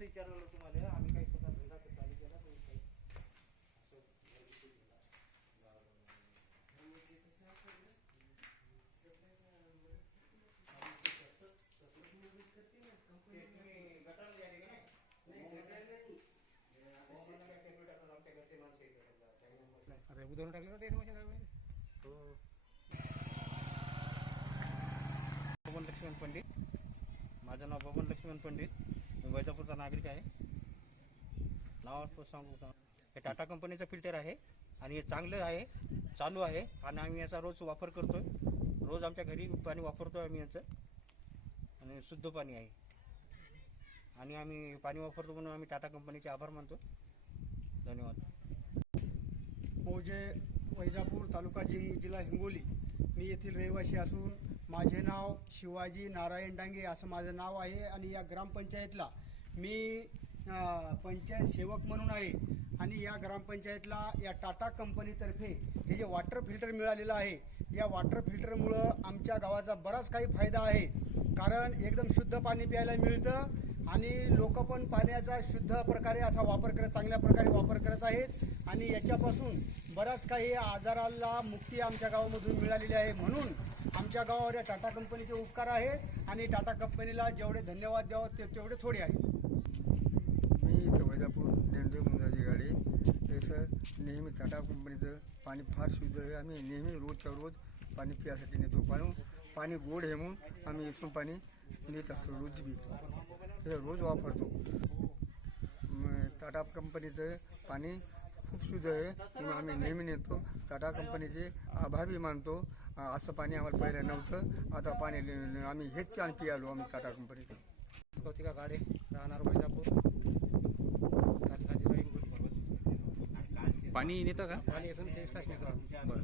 असं विचारलं तुम्हाला आम्ही काही स्वतः धंदा चालू केला पण काही नाही? उदाहरण टाकलं मशीन बबन लक्ष्मण पंडित. माझं नाव बबन लक्ष्मण पंडित. मी वैजापूरचा नागरिक आहे. नाव सांगू हे टाटा कंपनीचं फिल्टर आहे आणि हे चांगलं आहे चालू आहे. आणि आम्ही याचा रोज वापर करतोय. रोज आमच्या घरी पाणी वापरतोय आम्ही याचं. आणि शुद्ध पाणी आहे. आणि आम्ही पाणी वापरतो म्हणून आम्ही टाटा कंपनीचे आभार मानतो. धन्यवाद. पोजे वैजापूर तालुका जिं जिल्हा हिंगोली. मी येथील रहिवासी असून माझे नाव शिवाजी नारायण डांगे असं माझं नाव आहे आणि या ग्रामपंचायतला मी पंचायत सेवक म्हणून आहे. आणि या ग्रामपंचायतला या टाटा कंपनीतर्फे हे जे वॉटर फिल्टर मिळालेलं आहे या वॉटर फिल्टरमुळं आमच्या गावाचा बराच काही फायदा आहे. कारण एकदम शुद्ध पाणी प्यायला मिळतं आणि लोक पण पाण्याचा शुद्ध प्रकारे असा वापर करत चांगल्या प्रकारे वापर करत आहेत. आणि याच्यापासून बराच काही आजाराला मुक्ती आमच्या गावामधून मिळालेली आहे. म्हणून आमच्या गावावर या टाटा कंपनीचे उपकार आहेत. आणि टाटा कंपनीला जेवढे धन्यवाद द्यावं ते तेवढे थोडे आहेत. मी इथं वैजापूर नेंदे मुंजाची गाडी इथं नेहमी टाटा कंपनीचं पाणी फार शुद्ध आहे. आम्ही नेहमी रोजच्या रोज पाणी पिण्यासाठी नेतो. पाणी पाणी गोड आहे म्हणून आम्ही इथून पाणी नेत असतो रोज बी रोज वापरतो म, टाटा कंपनीचं पाणी खूप शुद्ध आहे म्हणून आम्ही नेहमी नेतो टाटा कंपनीचे आभारही मानतो। असं पाणी आम्हाला पहिलं नव्हतं आता पाणी आम्ही हेच पाणी पियालो आम्ही टाटा कंपनीचं कौतिका गाडे राहणार वैजापूर पाणी नेतं का? पाणी तास नेतो बरं।